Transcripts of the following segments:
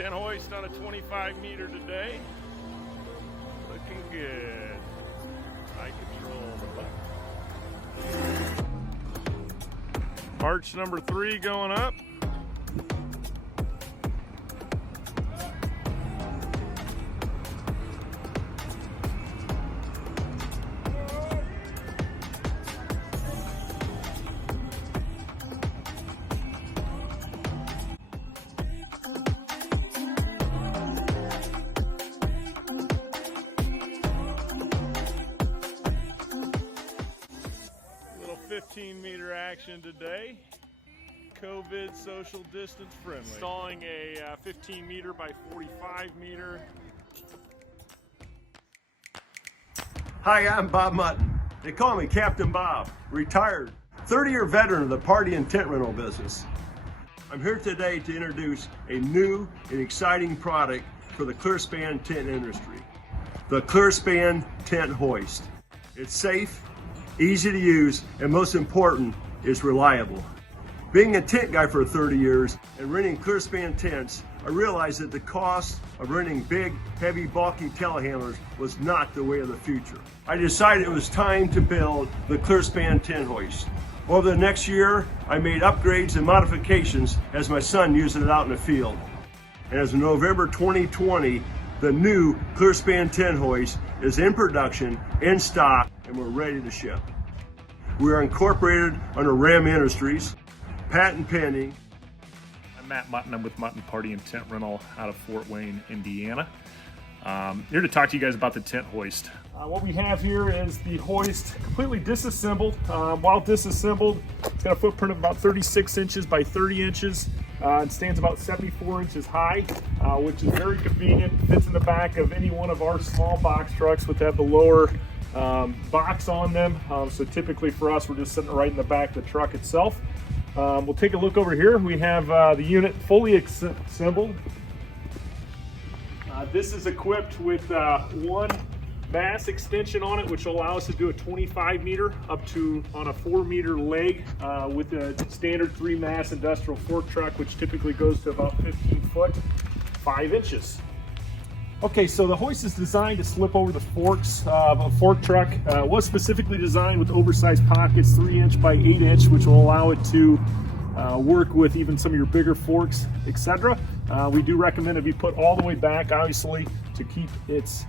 10 hoist on a 25 meter today. Looking good. High control on the button. Arch number 3 going up. Little 15-meter action today. COVID social distance friendly. Installing a 15 meter by 45 meter. Hi, I'm Bob Mutton. They call me Captain Bob, retired, 30-year veteran of the party and tent rental business. I'm here today to introduce a new and exciting product for the clearspan tent industry, the clearspan tent hoist. It's safe, easy to use, and most important, it's reliable. Being a tent guy for 30 years and renting clearspan tents, I realized that the cost of renting big, heavy, bulky telehandlers was not the way of the future. I decided it was time to build the clearspan tent hoist. Over the next year, I made upgrades and modifications as my son used it out in the field. And as of November 2020, the new clearspan tent hoist is in production, in stock, and we're ready to ship. We are incorporated under Ram Industries, patent pending. I'm Matt Mutton. I'm with Mutton Party and Tent Rental out of Fort Wayne, Indiana. Here to talk to you guys about the tent hoist. What we have here is the hoist completely disassembled. While disassembled, it's got a footprint of about 36 inches by 30 inches. It stands about 74 inches high, which is very convenient. Fits in the back of any one of our small box trucks, which have the lower box on them. So typically for us, we're just sitting right in the back of the truck itself. We'll take a look over here. We have the unit fully assembled. This is equipped with one mass extension on it, which will allow us to do a 25 meter up to on a 4 meter leg with a standard 3 mass industrial fork truck, which typically goes to about 15 foot, 5 inches. Okay, so the hoist is designed to slip over the forks of a fork truck. It was specifically designed with oversized pockets, 3-inch by 8-inch, which will allow it to work with even some of your bigger forks, etc. We do recommend it be put all the way back, obviously, to keep its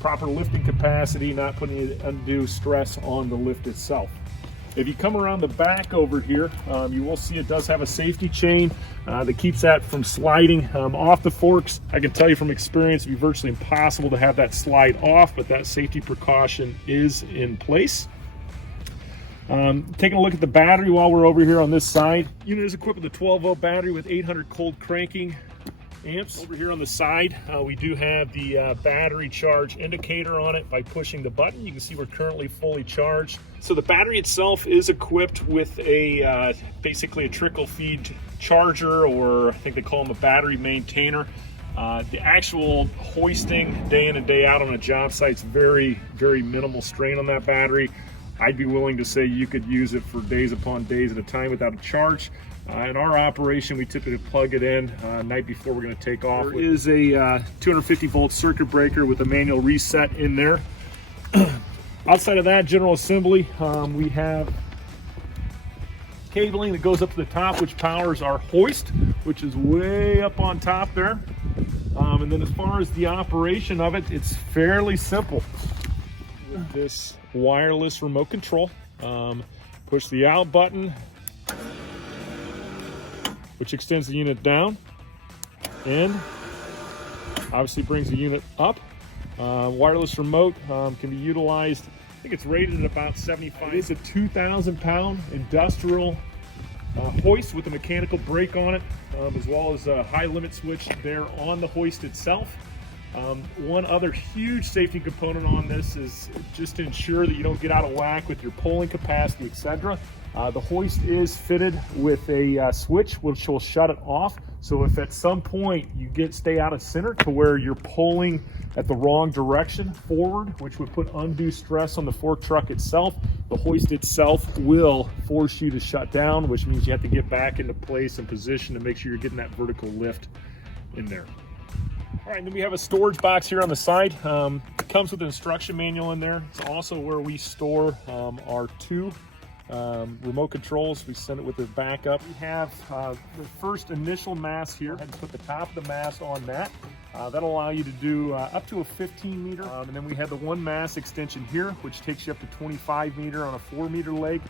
proper lifting capacity, not putting undue stress on the lift itself. If you come around the back over here, you will see it does have a safety chain that keeps that from sliding off the forks. I can tell you from experience, it'd be virtually impossible to have that slide off, but that safety precaution is in place. Taking a look at the battery while we're over here on this side. Unit is equipped with a 12-volt battery with 800 cold cranking amps. Over here on the side, we do have the battery charge indicator on it. By pushing the button, you can see we're currently fully charged. So the battery itself is equipped with a basically a trickle feed charger, or I think they call them a battery maintainer. The actual hoisting day in and day out on a job site is very, very minimal strain on that battery. I'd be willing to say you could use it for days upon days at a time without a charge. In our operation, we typically plug it in night before we're going to take off. There is a 250 volt circuit breaker with a manual reset in there. Outside of that, general assembly, we have cabling that goes up to the top, which powers our hoist, which is way up on top there. And then as far as the operation of it, it's fairly simple. With this wireless remote control, push the out button, which extends the unit down and obviously brings the unit up. Wireless remote can be utilized. I think it's rated at about 75. It's a 2,000 pound industrial hoist with a mechanical brake on it, as well as a high limit switch there on the hoist itself. One other huge safety component on this is just to ensure that you don't get out of whack with your pulling capacity, etc. The hoist is fitted with a switch which will shut it off. So if at some point you stay out of center to where you're pulling at the wrong direction forward, which would put undue stress on the fork truck itself, the hoist itself will force you to shut down, which means you have to get back into place and position to make sure you're getting that vertical lift in there. All right, and then we have a storage box here on the side. It comes with an instruction manual in there. It's also where we store our two remote controls. We send it with the backup. We have the first initial mast here. I had to put the top of the mast on that. That'll allow you to do up to a 15 meter. And then we have the one mast extension here, which takes you up to 25 meter on a 4 meter leg.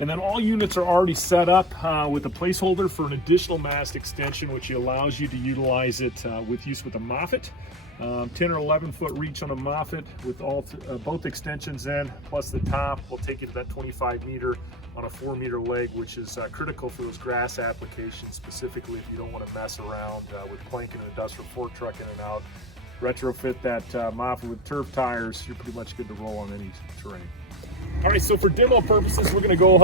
And then all units are already set up with a placeholder for an additional mast extension, which allows you to utilize it with use with a Moffett. 10 or 11 foot reach on a Moffett with both extensions in, plus the top will take you to that 25 meter on a 4 meter leg, which is critical for those grass applications, specifically if you don't want to mess around with planking an industrial fork truck in and out. Retrofit that Moffett with turf tires, you're pretty much good to roll on any terrain. All right, so for demo purposes, we're going to go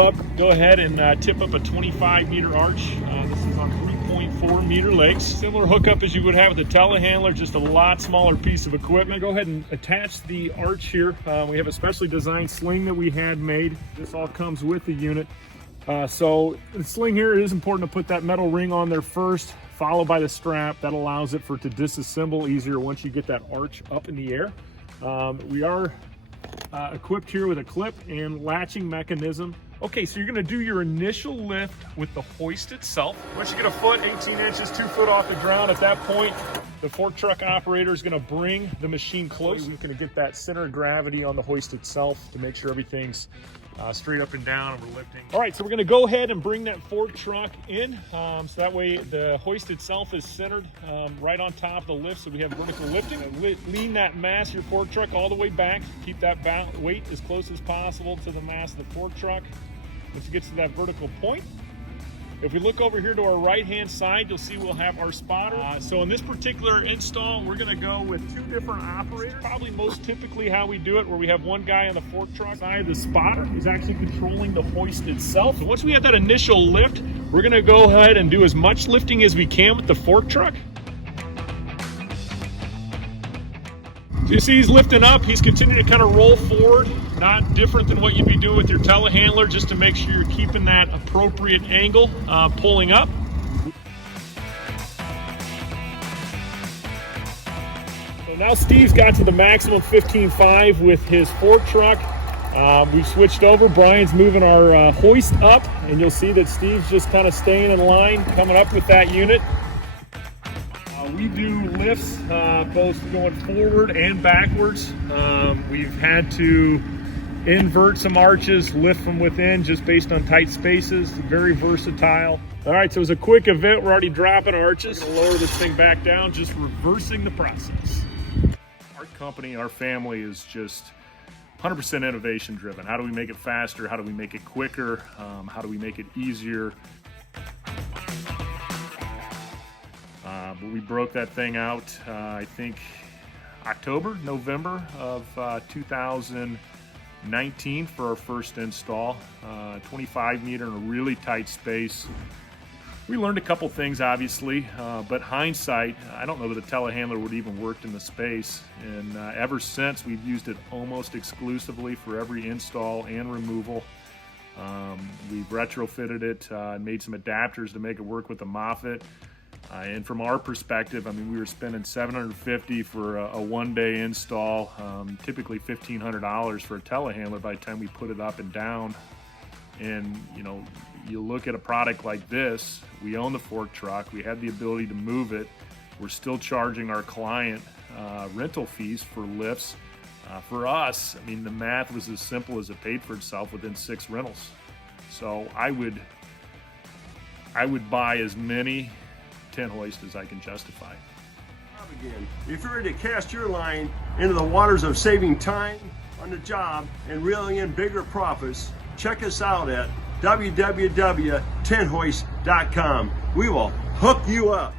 ahead and tip up a 25 meter arch. This is on 3.4 meter legs. Similar hookup as you would have with a telehandler, just a lot smaller piece of equipment. Go ahead and attach the arch here. We have a specially designed sling that we had made. This all comes with the unit. So the sling here, it is important to put that metal ring on there first, followed by the strap. That allows it for it to disassemble easier once you get that arch up in the air. We are equipped here with a clip and latching mechanism. Okay, so you're going to do your initial lift with the hoist itself. Once you get a foot, 18 inches, 2 foot off the ground, at that point, the fork truck operator is going to bring the machine close. You're going to get that center of gravity on the hoist itself to make sure everything's straight up and down and we're lifting. All right, so we're going to go ahead and bring that fork truck in. So that way the hoist itself is centered right on top of the lift, so we have vertical lifting. Lean that mast of your fork truck all the way back. Keep that weight as close as possible to the mast of the fork truck. Once it gets to that vertical point, if we look over here to our right hand side, you'll see we'll have our spotter. So in this particular install, we're going to go with 2 different operators. Probably most typically how we do it, where we have one guy on the fork truck side. The spotter is actually controlling the hoist itself. So once we have that initial lift, we're going to go ahead and do as much lifting as we can with the fork truck. So you see he's lifting up, he's continuing to kind of roll forward, not different than what you'd be doing with your telehandler, just to make sure you're keeping that appropriate angle pulling up. So now Steve's got to the maximum 15.5 with his fork truck. We've switched over, Brian's moving our hoist up, and you'll see that Steve's just kind of staying in line, coming up with that unit. We do lifts both going forward and backwards. We've had to invert some arches, lift from within just based on tight spaces. Very versatile. All right, so it's a quick event. We're already dropping arches. We're gonna lower this thing back down, just reversing the process. Our company, our family is just 100% innovation driven. How do we make it faster? How do we make it quicker? How do we make it easier? But we broke that thing out, I think, November of 2019 for our first install. 25 meter in a really tight space. We learned a couple things, obviously, but hindsight, I don't know that a telehandler would even worked in the space. And ever since, we've used it almost exclusively for every install and removal. We've retrofitted it and made some adapters to make it work with the Moffett. And from our perspective, I mean, we were spending $750 for a one-day install, typically $1,500 for a telehandler by the time we put it up and down. And, you know, you look at a product like this, we own the fork truck, we have the ability to move it, we're still charging our client rental fees for lifts. For us, I mean, the math was as simple as it paid for itself within 6 rentals. So I would buy as many 10 hoists as I can justify. If you're ready to cast your line into the waters of saving time on the job and reeling in bigger profits, check us out at www.10hoist.com. We will hook you up.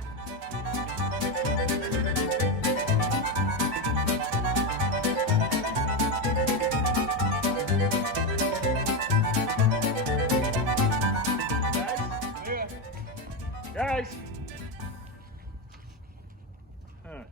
Guys. Huh.